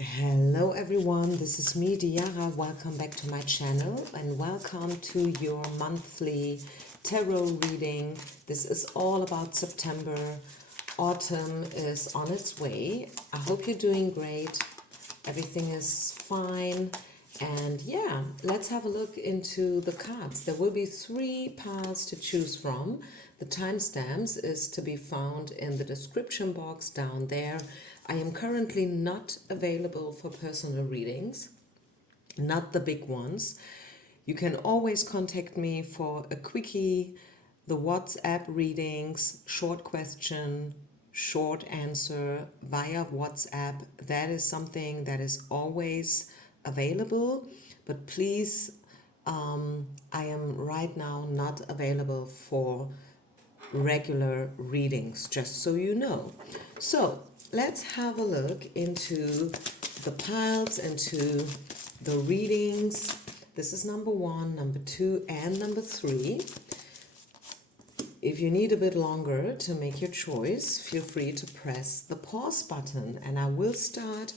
Hello everyone, this is me, Diara. Welcome back to my channel and welcome to your monthly tarot reading. This is all about September. Autumn is on its way. I hope you're doing great. Everything is fine. And yeah, let's have a look into the cards. There will be 3 piles to choose from. The timestamps is to be found in the description box down there. I am currently not available for personal readings, not the big ones. You can always contact me for a quickie, the WhatsApp readings, short question, short answer via WhatsApp. That is something that is always available, but please, I am right now not available for regular readings, just so you know. So let's have a look into the piles, into the readings. This is number 1, number 2, and number 3. If you need a bit longer to make your choice, feel free to press the pause button, and I will start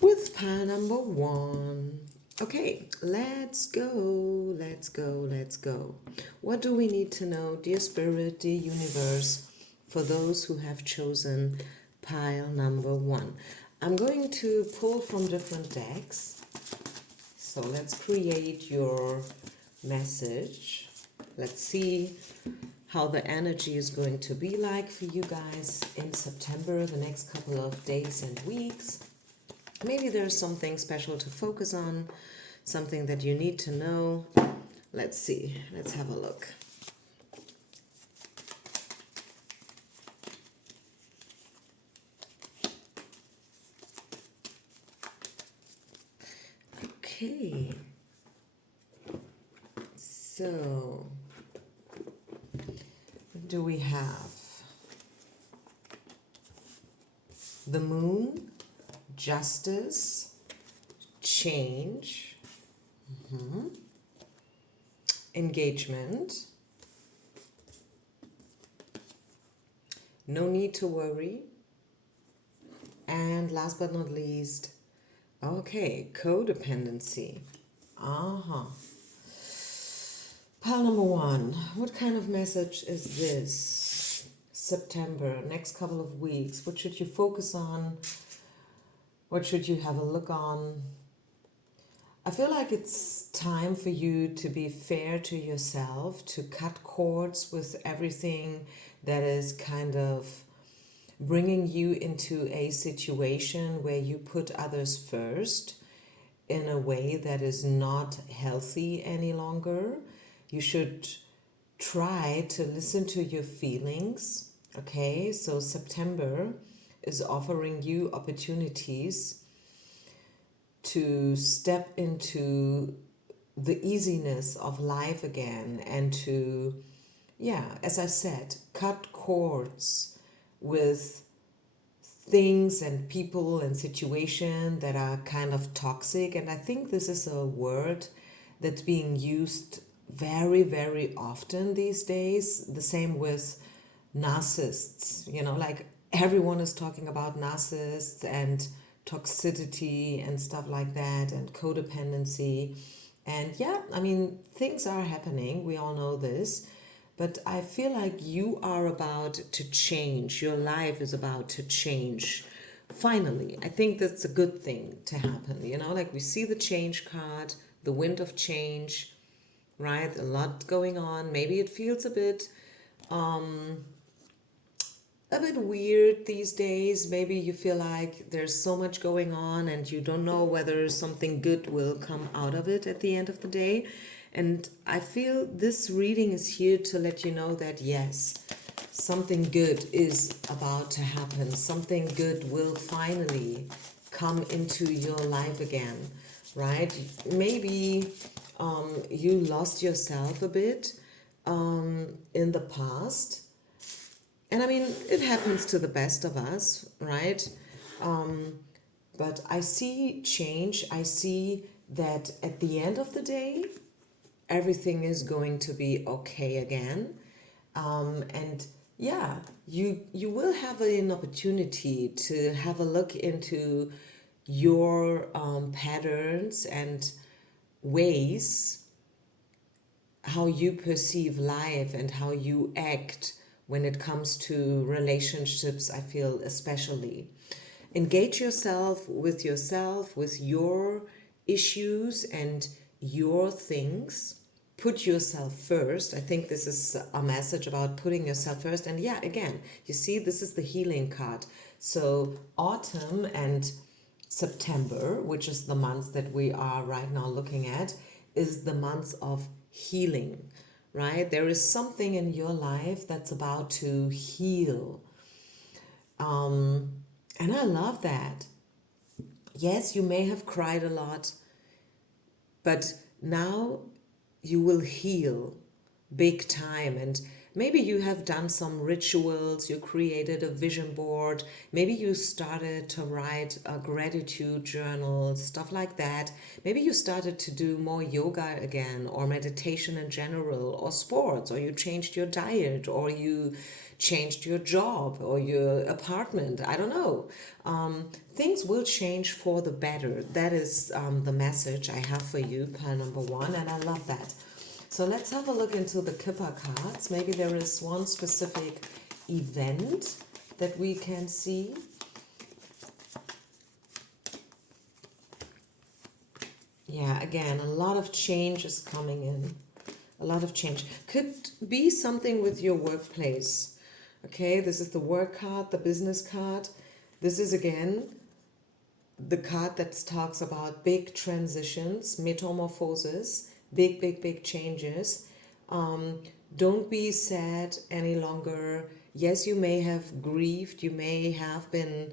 with pile number 1. Okay, let's go, let's go, let's go. What do we need to know, dear Spirit, dear Universe, for those who have chosen pile number 1? I'm going to pull from different decks. So let's create your message. Let's see how the energy is going to be like for you guys in September, the next couple of days and weeks. Maybe there's something special to focus on, something that you need to know. Let's see. Let's have a look. Okay. So, what do we have? The Moon, Justice, Change, Engagement, No Need to Worry, and last but not least, okay, Codependency. Pile number 1. What kind of message is this? September, next couple of weeks. What should you focus on? What should you have a look on? I feel like it's time for you to be fair to yourself, to cut cords with everything that is kind of bringing you into a situation where you put others first in a way that is not healthy any longer. You should try to listen to your feelings. Okay, so September is offering you opportunities to step into the easiness of life again and to, yeah, as I said, cut cords with things and people and situation that are kind of toxic. And I think this is a word that's being used very, very often these days. The same with narcissists, like everyone is talking about narcissists and toxicity and stuff like that and codependency. And yeah, I mean, things are happening. We all know this. But I feel like you are about to change. Your life is about to change. Finally, I think that's a good thing to happen. Like we see the change card, the wind of change, right? A lot going on. Maybe it feels a bit weird these days. Maybe you feel like there's so much going on and you don't know whether something good will come out of it at the end of the day. And I feel this reading is here to let you know that yes, something good is about to happen. Something good will finally come into your life again, right? Maybe you lost yourself a bit in the past. And I mean, it happens to the best of us, right? But I see change. I see that at the end of the day, everything is going to be okay again. And yeah, you will have an opportunity to have a look into your patterns and ways, how you perceive life and how you act when it comes to relationships, I feel especially. Engage yourself, with your issues and your things. Put yourself first. I think this is a message about putting yourself first. And yeah, again, you see, this is the healing card. So autumn and September, which is the month that we are right now looking at, is the month of healing, right? There is something in your life that's about to heal. And I love that. Yes, you may have cried a lot, but now you will heal big time. And maybe you have done some rituals, you created a vision board, maybe you started to write a gratitude journal, stuff like that. Maybe you started to do more yoga again, or meditation in general, or sports, or you changed your diet, or you changed your job or your apartment. I don't know. Things will change for the better. That is the message I have for you, pile number one, and I love that. So let's have a look into the Kipper cards. Maybe there is one specific event that we can see. Yeah, again, a lot of change is coming in. A lot of change. Could be something with your workplace. Okay, this is the work card, the business card. This is again the card that talks about big transitions, metamorphosis, big changes. Don't be sad any longer. Yes, you may have grieved, you may have been,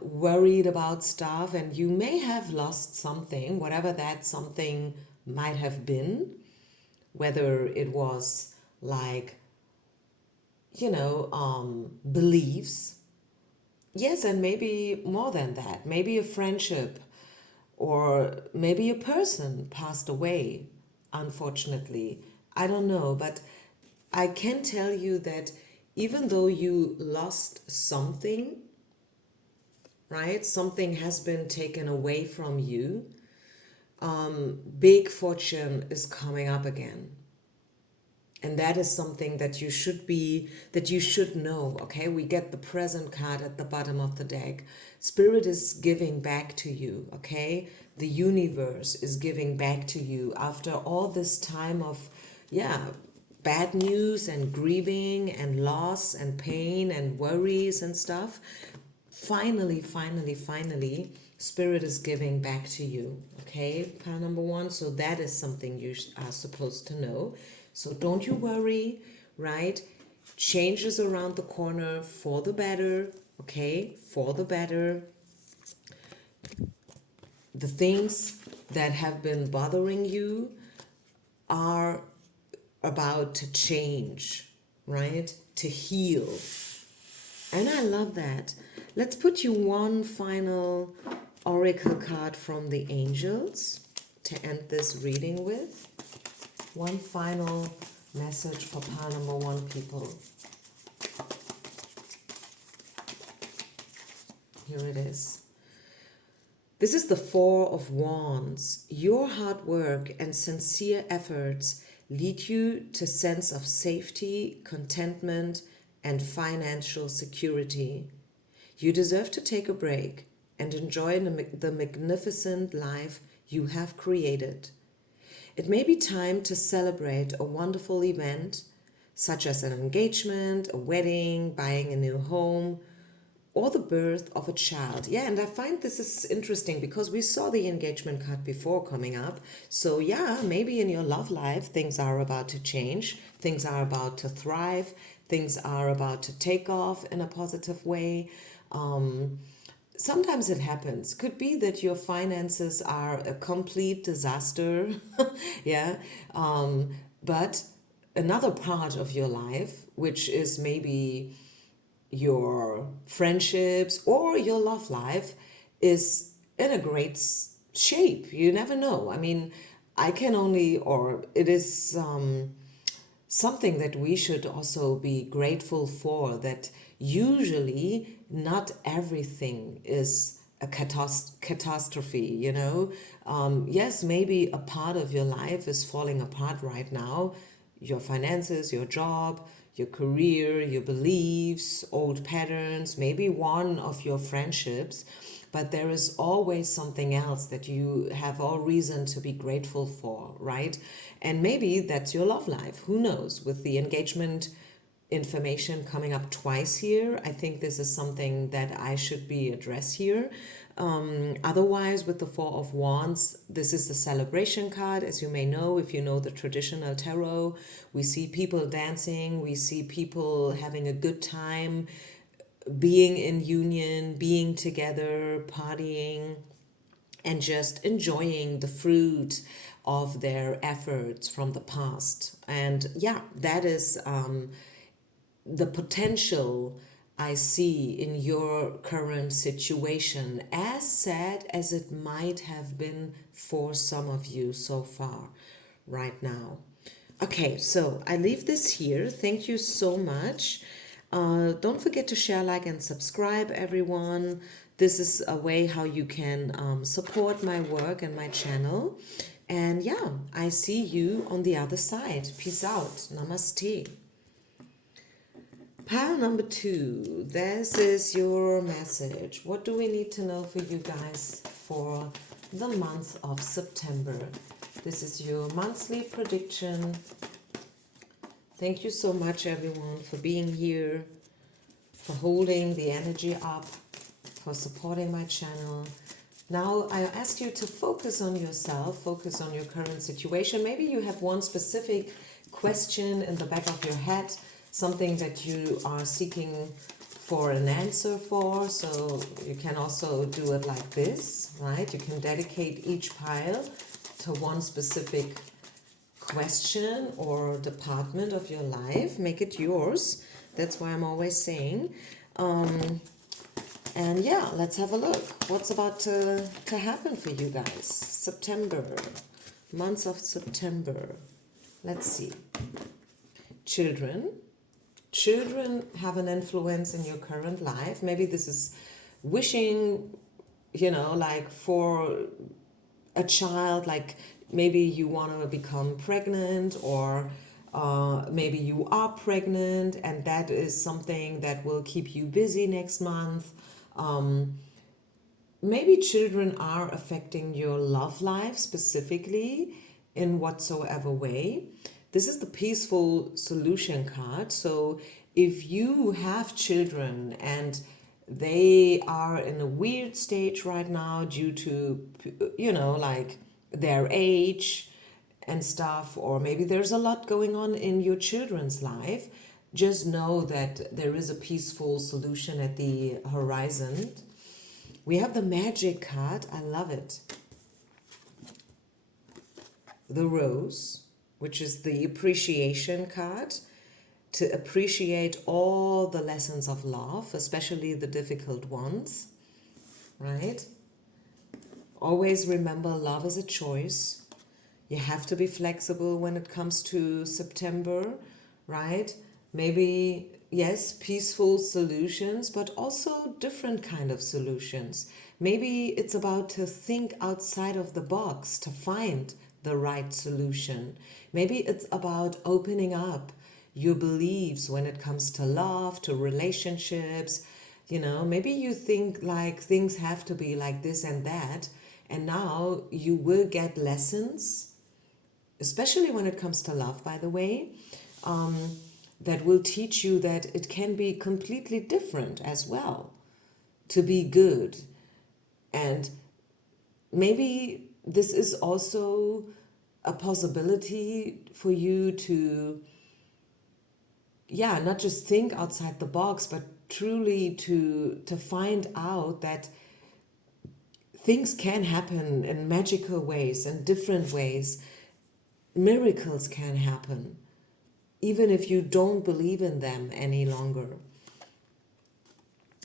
worried about stuff, and you may have lost something, whatever that something might have been, whether it was like, beliefs. Yes, and maybe more than that. Maybe a friendship, or maybe a person passed away, unfortunately. I don't know, but I can tell you that even though you lost something, right? Something has been taken away from you. Big fortune is coming up again. And that is something that that you should know, okay? We get the present card at the bottom of the deck. Spirit is giving back to you, okay? The universe is giving back to you after all this time of, bad news and grieving and loss and pain and worries and stuff. Finally, Spirit is giving back to you, okay? Pile number one. So that is something you are supposed to know. So don't you worry, right? Change is around the corner for the better, okay? For the better. The things that have been bothering you are about to change, right? To heal. And I love that. Let's put you one final oracle card from the angels to end this reading with. One final message for pile number one, people. Here it is. This is the Four of Wands. Your hard work and sincere efforts lead you to a sense of safety, contentment, and financial security. You deserve to take a break and enjoy the magnificent life you have created. It may be time to celebrate a wonderful event, such as an engagement, a wedding, buying a new home, or the birth of a child. Yeah, and I find this is interesting because we saw the engagement card before coming up. So yeah, maybe in your love life, things are about to change, things are about to thrive, things are about to take off in a positive way. Sometimes it happens. Could be that your finances are a complete disaster. Yeah. But another part of your life, which is maybe your friendships or your love life, is in a great shape. You never know. I mean, I can only, or it is something that we should also be grateful for, that usually not everything is a catastrophe, you know. Yes, maybe a part of your life is falling apart right now, your finances, your job, your career, your beliefs, old patterns, maybe one of your friendships, but there is always something else that you have all reason to be grateful for, right? And maybe that's your love life. Who knows? With the engagement information coming up twice here, I think this is something that I should be addressed here. Otherwise, with the Four of Wands, this is the celebration card. As you may know, if you know the traditional tarot, we see people dancing, we see people having a good time, being in union, being together, partying, and just enjoying the fruit of their efforts from the past. And yeah, that is the potential I see in your current situation, as sad as it might have been for some of you so far right now. Okay, so I leave this here. Thank you so much. Don't forget to share, like, and subscribe, everyone. This is a way how you can support my work and my channel. And yeah, I see you on the other side. Peace out. Namaste. Pile number 2, this is your message. What do we need to know for you guys for the month of September? This is your monthly prediction. Thank you so much, everyone, for being here, for holding the energy up, for supporting my channel. Now I ask you to focus on yourself, focus on your current situation. Maybe you have one specific question in the back of your head, something that you are seeking for an answer for. So you can also do it like this, right? You can dedicate each pile to one specific question or department of your life. Make it yours. That's why I'm always saying. And yeah, let's have a look. What's about to happen for you guys? September, months of September. Let's see. Children. Children have an influence in your current life. Maybe this is wishing, you know, like for a child, like maybe you want to become pregnant, or maybe you are pregnant and that is something that will keep you busy next month. Maybe children are affecting your love life specifically in whatsoever way. This is the peaceful solution card. So if you have children and they are in a weird stage right now due to, you know, like their age and stuff, or maybe there's a lot going on in your children's life, just know that there is a peaceful solution at the horizon. We have the magic card. I love it. The rose, which is the appreciation card, to appreciate all the lessons of love, especially the difficult ones, right? Always remember, love is a choice. You have to be flexible when it comes to September, right? Maybe, yes, peaceful solutions, but also different kind of solutions. Maybe it's about to think outside of the box to find the right solution. Maybe it's about opening up your beliefs when it comes to love, to relationships. You know, maybe you think like things have to be like this and that, and now you will get lessons, especially when it comes to love, by the way, that will teach you that it can be completely different as well, to be good. And maybe this is also a possibility for you to, yeah, not just think outside the box, but truly to find out that things can happen in magical ways and different ways. Miracles can happen, even if you don't believe in them any longer.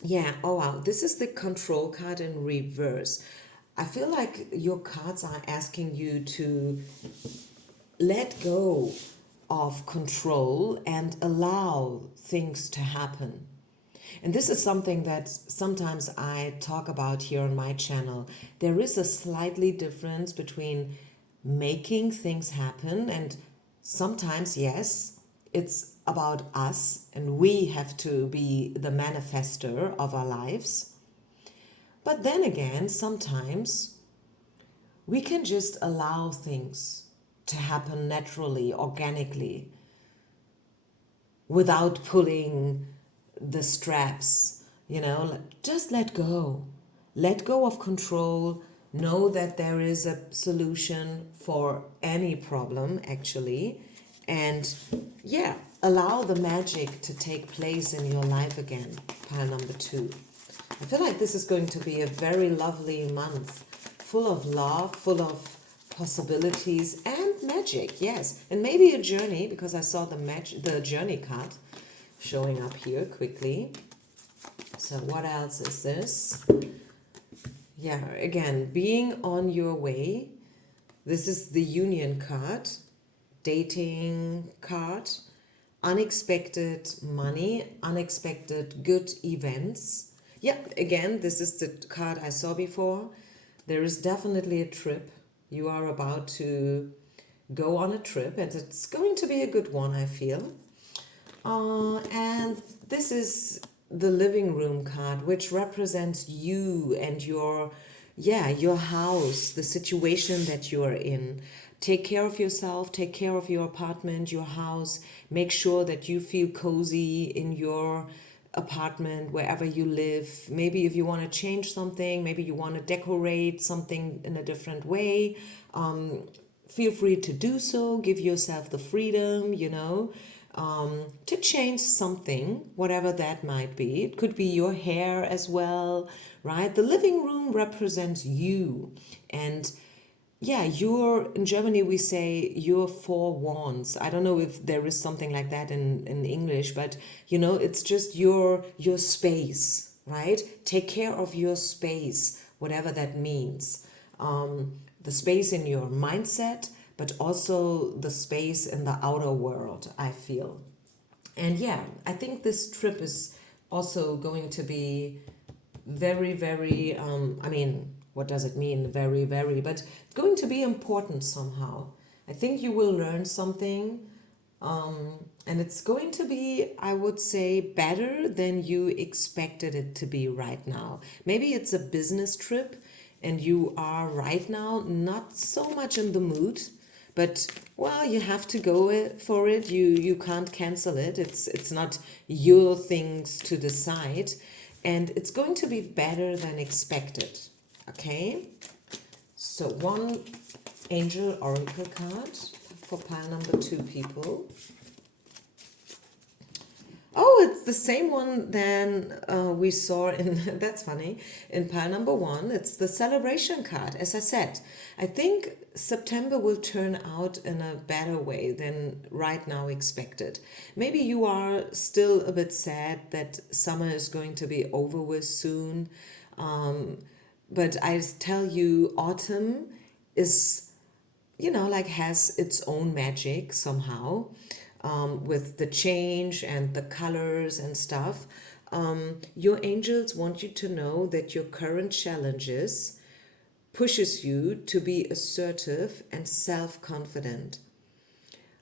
Yeah, oh wow, this is the control card in reverse. I feel like your cards are asking you to let go of control and allow things to happen. And this is something that sometimes I talk about here on my channel. There is a slightly difference between making things happen, and sometimes, yes, it's about us and we have to be the manifester of our lives. But then again, sometimes we can just allow things to happen naturally, organically, without pulling the straps, just let go. Let go of control. Know that there is a solution for any problem, actually. And yeah, allow the magic to take place in your life again. Pile number 2. I feel like this is going to be a very lovely month, full of love, full of possibilities and magic, yes. And maybe a journey, because I saw the journey card showing up here quickly. So what else is this? Yeah, again, being on your way. This is the union card, dating card, unexpected money, unexpected good events. Yeah, again, this is the card I saw before. There is definitely a trip. You are about to go on a trip, and it's going to be a good one, I feel. And this is the living room card, which represents you and your house, the situation that you are in. Take care of yourself, take care of your apartment, your house. Make sure that you feel cozy in your apartment, wherever you live. Maybe if you want to change something, maybe you want to decorate something in a different way, feel free to do so. Give yourself the freedom, to change something, whatever that might be. It could be your hair as well, right? The living room represents you. And yeah, in Germany we say your 4 wands. I don't know if there is something like that in English, but it's just your space, right? Take care of your space, whatever that means. The space in your mindset, but also the space in the outer world, I feel. And yeah, I think this trip is also going to be very, very, what does it mean? Very, very, but it's going to be important somehow. I think you will learn something, and it's going to be, I would say, better than you expected it to be right now. Maybe it's a business trip and you are right now not so much in the mood, but well, you have to go for it. You can't cancel it. It's not your things to decide, and it's going to be better than expected. Okay, so one angel oracle card for pile number 2, people. Oh, it's the same one than we saw in, that's funny, in pile number 1. It's the celebration card. As I said, I think September will turn out in a better way than right now expected. Maybe you are still a bit sad that summer is going to be over with soon. But I tell you, autumn is, has its own magic somehow, with the change and the colors and stuff. Your angels want you to know that your current challenges pushes you to be assertive and self-confident.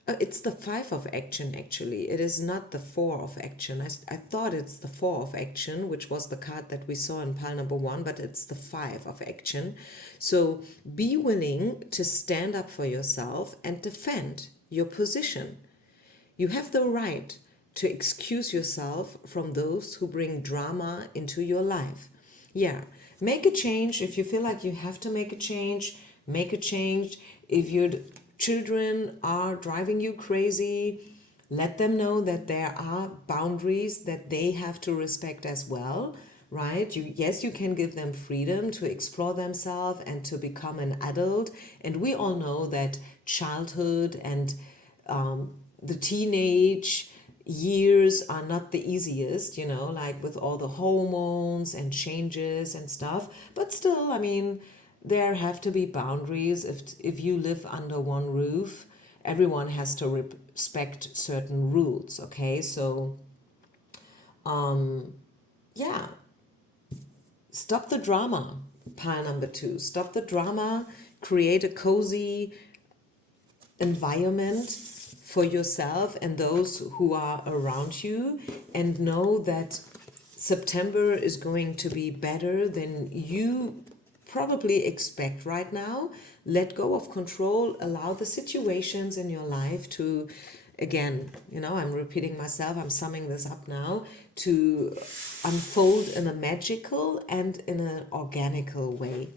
It's the 5 of action, actually. It is not the 4 of action. I thought it's the 4 of action, which was the card that we saw in pile number 1, but it's the 5 of action. So be willing to stand up for yourself and defend your position. You have the right to excuse yourself from those who bring drama into your life. Yeah, make a change. If you feel like you have to make a change, make a change. If your children are driving you crazy, let them know that there are boundaries that they have to respect as well, right? Yes, you can give them freedom to explore themselves and to become an adult. And we all know that childhood and the teenage years are not the easiest, like with all the hormones and changes and stuff. But still, there have to be boundaries. If you live under one roof, everyone has to respect certain rules. Okay, so yeah, stop the drama. Pile number 2. Stop the drama. Create a cozy environment for yourself and those who are around you, and know that September is going to be better than you probably expect right now. Let go of control, allow the situations in your life to, again, I'm repeating myself, I'm summing this up now, to unfold in a magical and in an organical way.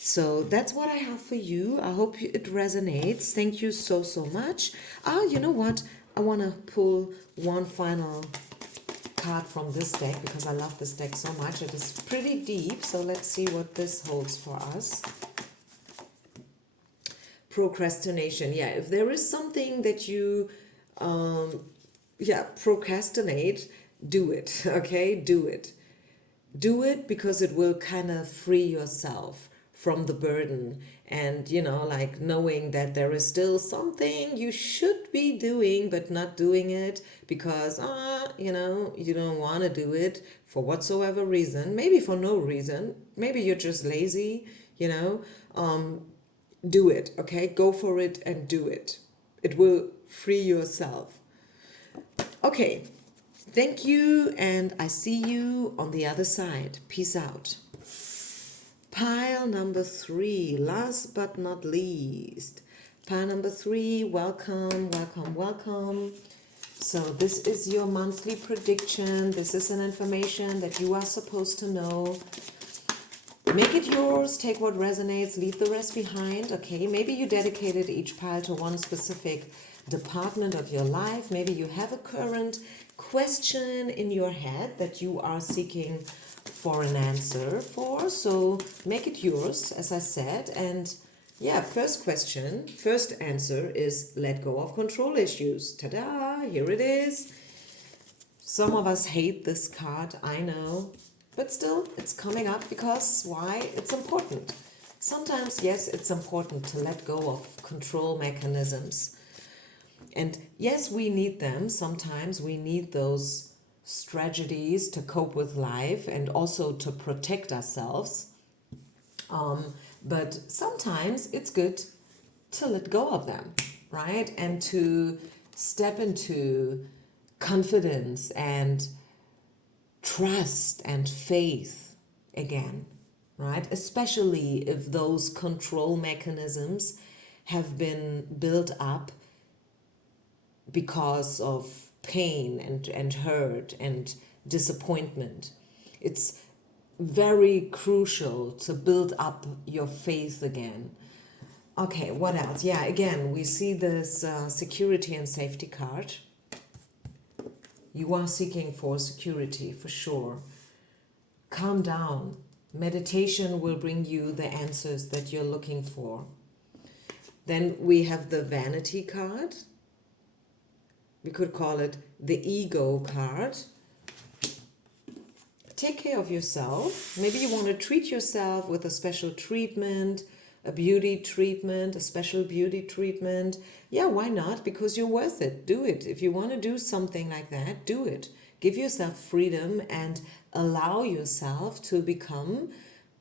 So that's what I have for you. I hope it resonates. Thank you so, so much. You know what? I want to pull one final card from this deck because I love this deck so much. It is pretty deep. So let's see what this holds for us. Procrastination. Yeah, if there is something that you procrastinate, do it. Okay, do it. Do it because it will kind of free yourself from the burden, and like knowing that there is still something you should be doing but not doing it because you don't want to do it for whatsoever reason, maybe for no reason, maybe you're just lazy. Do it. Okay, go for it and do it. It will free yourself. Okay, thank you, and I see you on the other side. Peace out. Pile number 3, last but not least. Pile number 3, welcome, welcome, welcome. So this is your monthly prediction. This is an information that you are supposed to know. Make it yours, take what resonates, leave the rest behind, okay? Maybe you dedicated each pile to one specific department of your life. Maybe you have a current question in your head that you are seeking for an answer for. So make it yours, as I said. And yeah, first answer is let go of control issues. Ta-da, here it is. Some of us hate this card, I know. But still, it's coming up because why? It's important. Sometimes, yes, it's important to let go of control mechanisms. And yes, we need them. Sometimes we need those strategies to cope with life and also to protect ourselves. But sometimes it's good to let go of them, right? And to step into confidence and trust and faith again, right? Especially if those control mechanisms have been built up because of pain and hurt and disappointment. It's very crucial to build up your faith again. Okay, what else? Yeah, again, we see this security and safety card. You are seeking for security, for sure. Calm down. Meditation will bring you the answers that you're looking for. Then we have the vanity card. We could call it the ego card. Take care of yourself. Maybe you want to treat yourself with a special treatment, a beauty treatment, a special beauty treatment. Yeah, why not? Because you're worth it. Do it. If you want to do something like that, do it. Give yourself freedom and allow yourself to become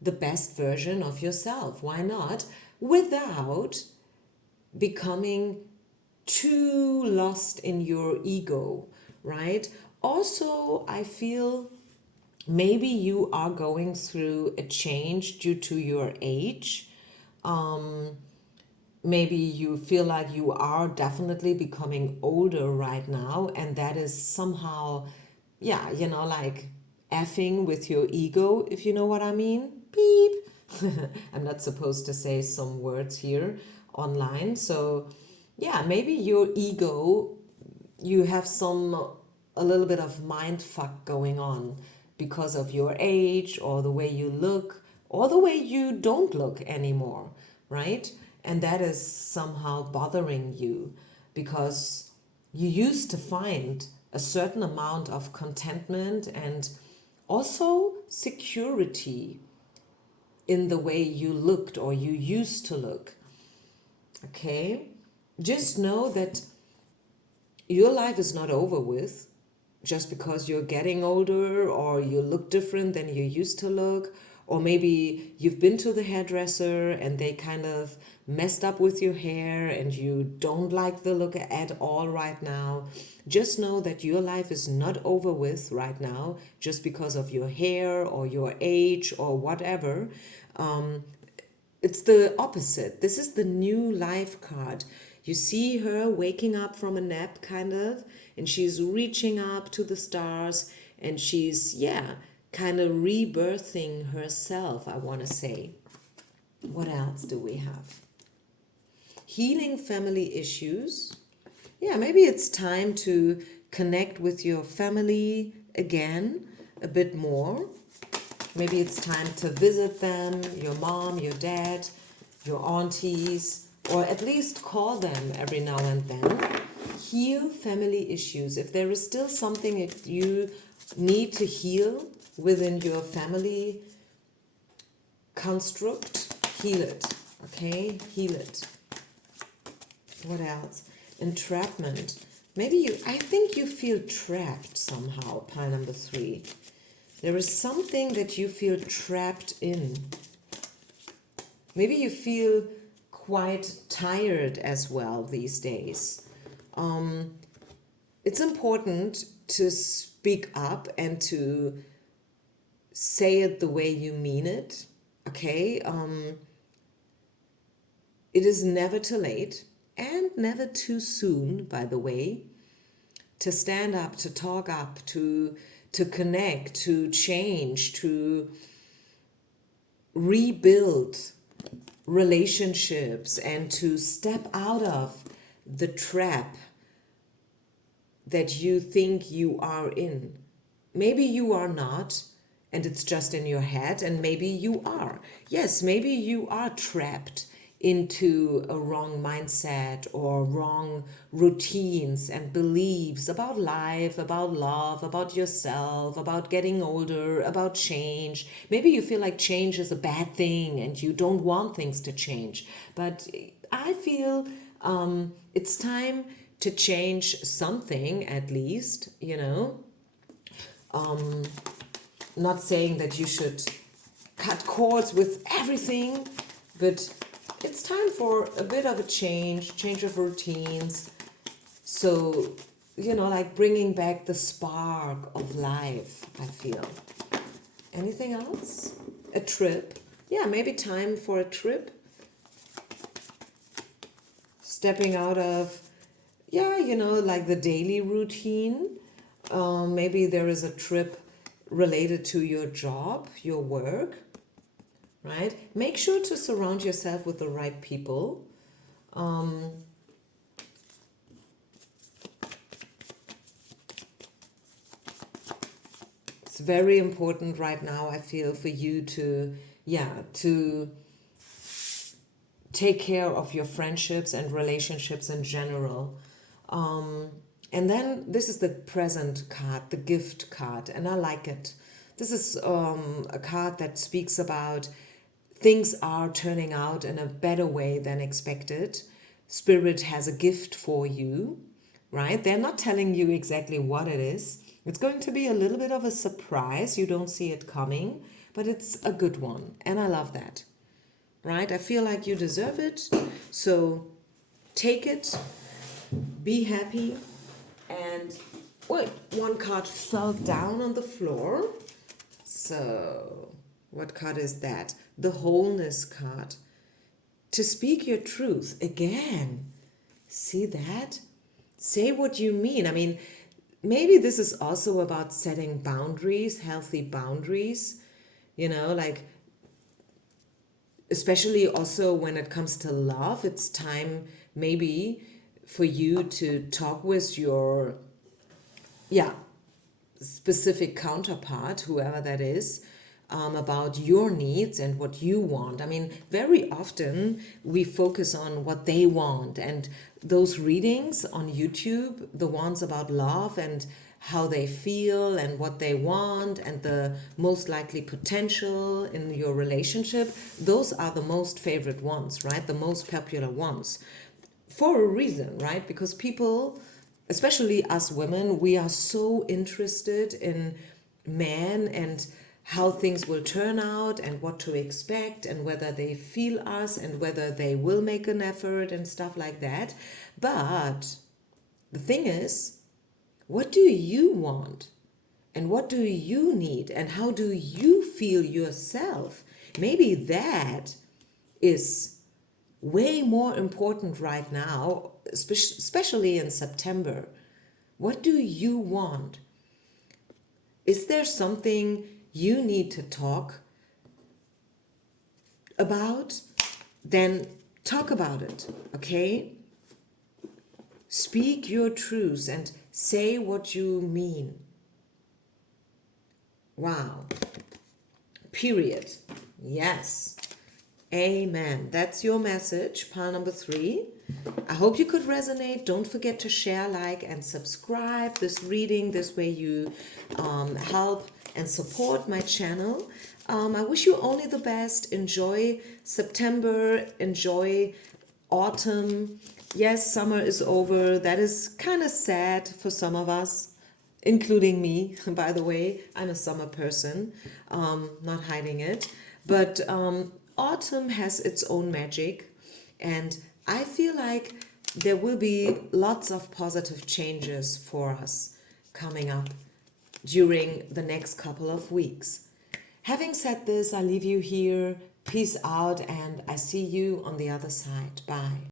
the best version of yourself. Why not? Without becoming too lost in your ego, right? Also, I feel maybe you are going through a change due to your age. Maybe you feel like you are definitely becoming older right now, and that is somehow, yeah, like effing with your ego, if you know what I mean. Beep. I'm not supposed to say some words here online. So, yeah, maybe your ego, you have a little bit of mind fuck going on because of your age or the way you look or the way you don't look anymore, right? And that is somehow bothering you because you used to find a certain amount of contentment and also security in the way you looked or you used to look. Okay? Just know that your life is not over with. just because you're getting older or you look different than you used to look, or maybe you've been to the hairdresser and they kind of messed up with your hair and you don't like the look at all right now. Just know that your life is not over with right now just because of your hair or your age or whatever. It's the opposite. This is the new life card. You see her waking up from a nap, kind of, and she's reaching up to the stars, and she's, yeah, kind of rebirthing herself, I want to say. What else do we have? Healing family issues. Yeah, maybe it's time to connect with your family again a bit more. Maybe it's time to visit them, your mom, your dad, your aunties, or at least call them every now and then. Heal family issues. If there is still something that you need to heal within your family construct, heal it. Okay? Heal it. What else? Entrapment. I think you feel trapped somehow, pile number 3. There is something that you feel trapped in. Maybe you feel quite tired as well these days. It's important to speak up and to say it the way you mean it. Okay? It is never too late and never too soon, by the way, to stand up, to talk up, to connect, to change, to rebuild relationships, and to step out of the trap that you think you are in. Maybe you are not, and it's just in your head, and maybe you are. Yes, maybe you are trapped into a wrong mindset or wrong routines and beliefs about life, about love, about yourself, about getting older, about change. Maybe you feel like change is a bad thing and you don't want things to change. But I feel it's time to change something, at least, Not saying that you should cut cords with everything, but it's time for a bit of a change of routines. So, like bringing back the spark of life, I feel. Anything else? A trip. Yeah, maybe time for a trip. Stepping out of, like the daily routine. Maybe there is a trip related to your job, your work. Right? Make sure to surround yourself with the right people. It's very important right now, I feel, for you to take care of your friendships and relationships in general. And then this is the present card, the gift card, and I like it. This is a card that speaks about things are turning out in a better way than expected. Spirit has a gift for you, right? They're not telling you exactly what it is. It's going to be a little bit of a surprise. You don't see it coming, but it's a good one. And I love that, right? I feel like you deserve it. So take it, be happy. And wait, one card fell down on the floor. So what card is that? The wholeness card. To speak your truth again. See that? Say what you mean. I mean, maybe this is also about setting boundaries, healthy boundaries, like especially also when it comes to love, it's time maybe for you to talk with your specific counterpart, whoever that is, about your needs and what you want. I mean, very often we focus on what they want, and those readings on YouTube, the ones about love and how they feel and what they want and the most likely potential in your relationship, those are the most favorite ones, right? The most popular ones. For a reason, right? Because people especially us women, we are so interested in men and how things will turn out and what to expect and whether they feel us and whether they will make an effort and stuff like that. But the thing is, what do you want? And what do you need? And how do you feel yourself? Maybe that is way more important right now, especially in September. What do you want? Is there something you need to talk about? Then talk about it, okay? Speak your truths and say what you mean. Wow. Period. Yes. Amen. That's your message, pile number 3. I hope you could resonate. Don't forget to share, like, and subscribe this reading. This way you help and support my channel. I wish you only the best. Enjoy September. Enjoy autumn. Yes, summer is over. That is kind of sad for some of us, including me, by the way. I'm a summer person, not hiding it. But autumn has its own magic, and I feel like there will be lots of positive changes for us coming up during the next couple of weeks. Having said this, I leave you here. Peace out, and I see you on the other side. Bye.